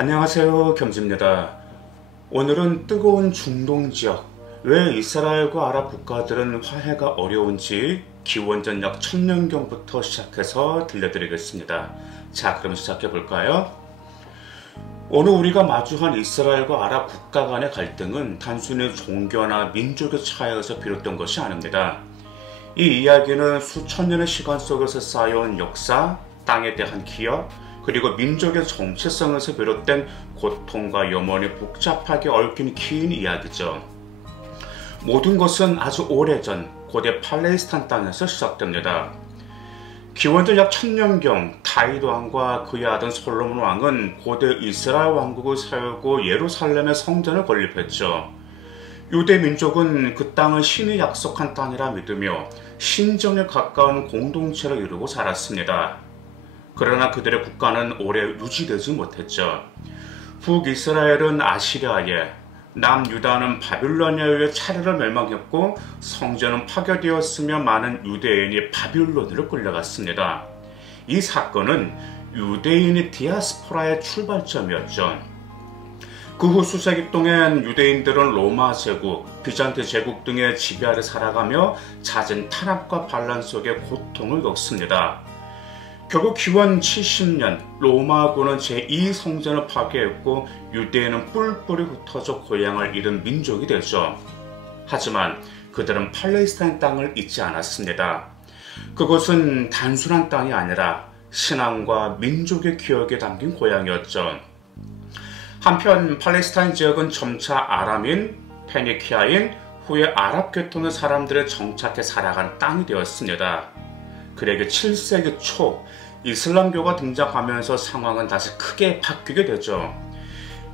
안녕하세요, 겸지입니다. 오늘은 뜨거운 중동 지역, 왜 이스라엘과 아랍 국가들은 화해가 어려운지 기원전 약 1000년경부터 시작해서 들려드리겠습니다. 자, 그럼 시작해 볼까요? 오늘 우리가 마주한 이스라엘과 아랍 국가 간의 갈등은 단순히 종교나 민족의 차이에서 비롯된 것이 아닙니다. 이 이야기는 수천 년의 시간 속에서 쌓여온 역사, 땅에 대한 기억, 그리고 민족의 정체성에서 비롯된 고통과 염원이 복잡하게 얽힌 긴 이야기죠. 모든 것은 아주 오래전 고대 팔레스타인 땅에서 시작됩니다. 기원전 약 1000년경 다윗 왕과 그의 아들 솔로몬 왕은 고대 이스라엘 왕국을 세우고 예루살렘의 성전을 건립했죠. 유대 민족은 그 땅을 신이 약속한 땅이라 믿으며 신정에 가까운 공동체를 이루고 살았습니다. 그러나 그들의 국가는 오래 유지되지 못했죠. 북이스라엘은 아시리아에, 남유다는 바빌로니아에 의해 차례로 멸망했고 성전은 파괴되었으며 많은 유대인이 바빌론으로 끌려갔습니다. 이 사건은 유대인의 디아스포라의 출발점이었죠. 그 후 수세기 동안 유대인들은 로마 제국, 비잔트 제국 등의 지배 아래 살아가며 잦은 탄압과 반란 속에 고통을 겪습니다. 결국 기원 70년 로마군은 제2성전을 파괴했고 유대인은 뿔뿔이 흩어져 고향을 잃은 민족이 되죠. 하지만 그들은 팔레스타인 땅을 잊지 않았습니다. 그것은 단순한 땅이 아니라 신앙과 민족의 기억에 담긴 고향이었죠. 한편 팔레스타인 지역은 점차 아람인, 페니키아인, 후에 아랍 계통의 사람들의 정착해 살아간 땅이 되었습니다. 그러게 7세기 초 이슬람교가 등장하면서 상황은 다시 크게 바뀌게 되죠.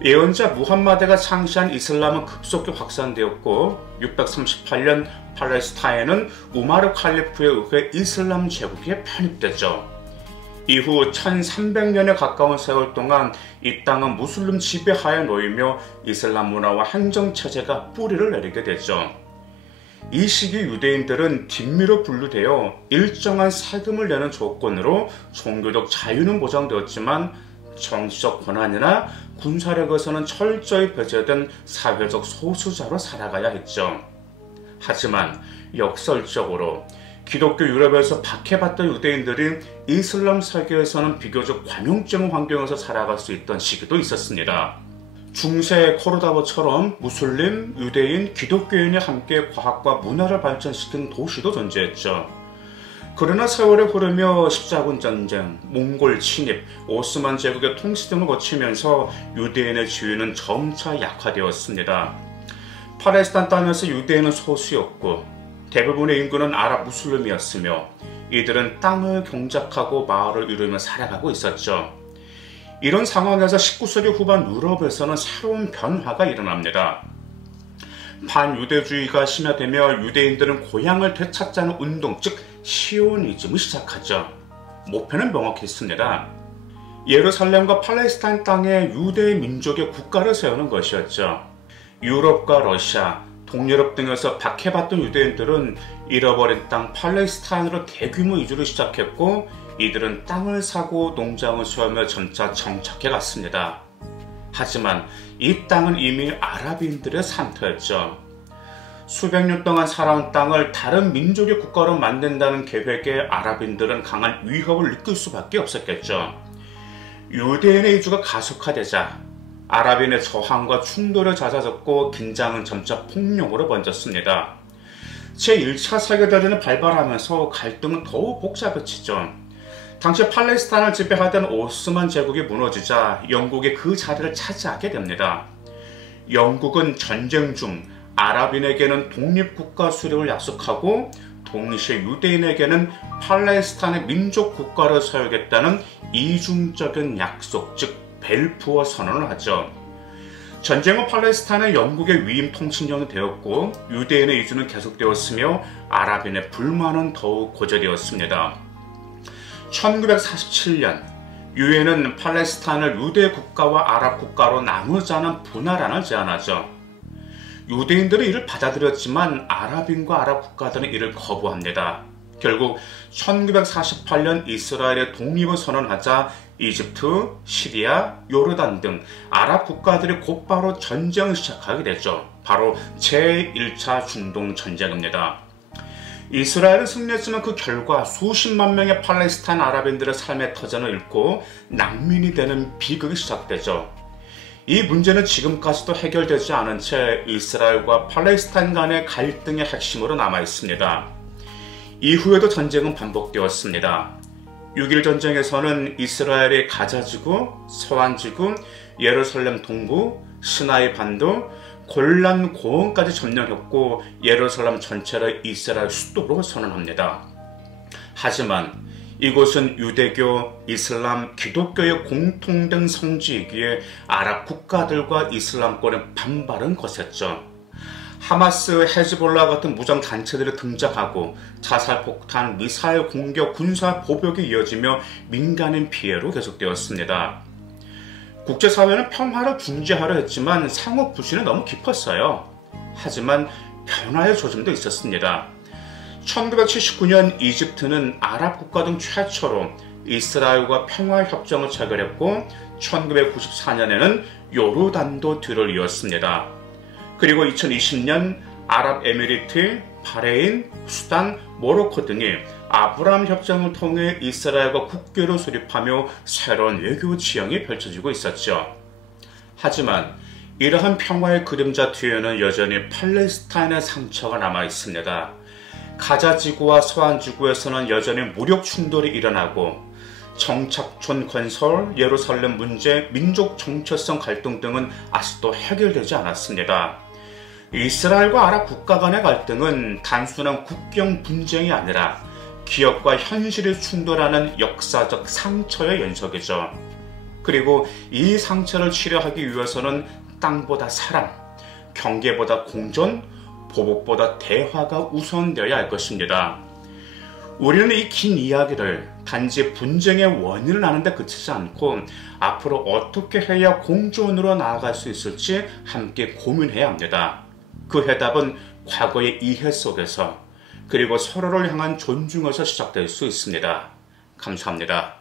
예언자 무함마드가 창시한 이슬람은 급속히 확산되었고 638년 팔레스타인은 우마르 칼리프에 의해 이슬람 제국에 편입되죠. 이후 1300년에 가까운 세월 동안 이 땅은 무슬림 지배하에 놓이며 이슬람 문화와 행정체제가 뿌리를 내리게 되죠. 이 시기 유대인들은 뒷미로 분류되어 일정한 세금을 내는 조건으로 종교적 자유는 보장되었지만 정치적 권한이나 군사력에서는 철저히 배제된 사회적 소수자로 살아가야 했죠. 하지만 역설적으로 기독교 유럽에서 박해받던 유대인들이 이슬람 세계에서는 비교적 관용적인 환경에서 살아갈 수 있던 시기도 있었습니다. 중세 코르다바처럼 무슬림, 유대인, 기독교인이 함께 과학과 문화를 발전시킨 도시도 존재했죠. 그러나 세월이 흐르며 십자군 전쟁, 몽골 침입, 오스만 제국의 통치 등을 거치면서 유대인의 지위는 점차 약화되었습니다. 팔레스타인 땅에서 유대인은 소수였고 대부분의 인구는 아랍 무슬림이었으며 이들은 땅을 경작하고 마을을 이루며 살아가고 있었죠. 이런 상황에서 19세기 후반 유럽에서는 새로운 변화가 일어납니다. 반유대주의가 심화되며 유대인들은 고향을 되찾자는 운동, 즉 시오니즘을 시작하죠. 목표는 명확했습니다. 예루살렘과 팔레스타인 땅에 유대 민족의 국가를 세우는 것이었죠. 유럽과 러시아, 동유럽 등에서 박해받던 유대인들은 잃어버린 땅 팔레스타인으로 대규모 이주를 시작했고 이들은 땅을 사고 농장을 수하며 점차 정착해 갔습니다. 하지만 이 땅은 이미 아랍인들의 산터였죠. 수백 년 동안 살아온 땅을 다른 민족의 국가로 만든다는 계획에 아랍인들은 강한 위협을 느낄 수밖에 없었겠죠. 유대인의 이주가 가속화되자 아랍인의 저항과 충돌이 잦아졌고 긴장은 점차 폭력으로 번졌습니다. 제1차 세계대전이 발발하면서 갈등은 더욱 복잡해지죠. 당시 팔레스타인을 지배하던 오스만 제국이 무너지자 영국이 그 자리를 차지하게 됩니다. 영국은 전쟁 중 아랍인에게는 독립국가 수립을 약속하고 동시에 유대인에게는 팔레스타인의 민족국가를 세우겠다는 이중적인 약속, 즉 벨푸어 선언을 하죠. 전쟁 후 팔레스타인은 영국의 위임 통치령이 되었고 유대인의 이주는 계속되었으며 아랍인의 불만은 더욱 고조되었습니다. 1947년 유엔은 팔레스타인을 유대 국가와 아랍 국가로 나누자는 분할안을 제안하죠. 유대인들은 이를 받아들였지만 아랍인과 아랍 국가들은 이를 거부합니다. 결국 1948년 이스라엘의 독립을 선언하자 이집트, 시리아, 요르단 등 아랍 국가들이 곧바로 전쟁을 시작하게 되죠. 바로 제1차 중동 전쟁입니다. 이스라엘은 승리했지만 그 결과 수십만 명의 팔레스타인 아랍인들의 삶의 터전을 잃고 난민이 되는 비극이 시작되죠. 이 문제는 지금까지도 해결되지 않은 채 이스라엘과 팔레스타인 간의 갈등의 핵심으로 남아 있습니다. 이후에도 전쟁은 반복되었습니다. 6.1 전쟁에서는 이스라엘이 가자지구, 서안지구, 예루살렘 동부, 시나이 반도, 골란 고원까지 점령했고 예루살렘 전체를 이스라엘 수도로 선언합니다. 하지만 이곳은 유대교, 이슬람, 기독교의 공통된 성지이기에 아랍 국가들과 이슬람권의 반발은 거셌죠. 하마스, 헤즈볼라 같은 무장 단체들이 등장하고 자살폭탄, 미사일 공격, 군사 보복이 이어지며 민간인 피해로 계속되었습니다. 국제사회는 평화를 중재하려 했지만 상호 불신은 너무 깊었어요. 하지만 변화의 조짐도 있었습니다. 1979년 이집트는 아랍 국가 등 최초로 이스라엘과 평화협정을 체결했고 1994년에는 요르단도 뒤를 이었습니다. 그리고 2020년 아랍에미리트, 바레인, 수단, 모로코 등이 아브라함 협정을 통해 이스라엘과 국교를 수립하며 새로운 외교 지형이 펼쳐지고 있었죠. 하지만 이러한 평화의 그림자 뒤에는 여전히 팔레스타인의 상처가 남아 있습니다. 가자지구와 서안지구에서는 여전히 무력 충돌이 일어나고 정착촌 건설, 예루살렘 문제, 민족 정체성 갈등 등은 아직도 해결되지 않았습니다. 이스라엘과 아랍 국가 간의 갈등은 단순한 국경 분쟁이 아니라 기업과 현실이 충돌하는 역사적 상처의 연속이죠. 그리고 이 상처를 치료하기 위해서는 땅보다 사람, 경계보다 공존, 보복보다 대화가 우선되어야 할 것입니다. 우리는 이 긴 이야기를 단지 분쟁의 원인을 아는 데 그치지 않고 앞으로 어떻게 해야 공존으로 나아갈 수 있을지 함께 고민해야 합니다. 그 해답은 과거의 이해 속에서 그리고 서로를 향한 존중에서 시작될 수 있습니다. 감사합니다.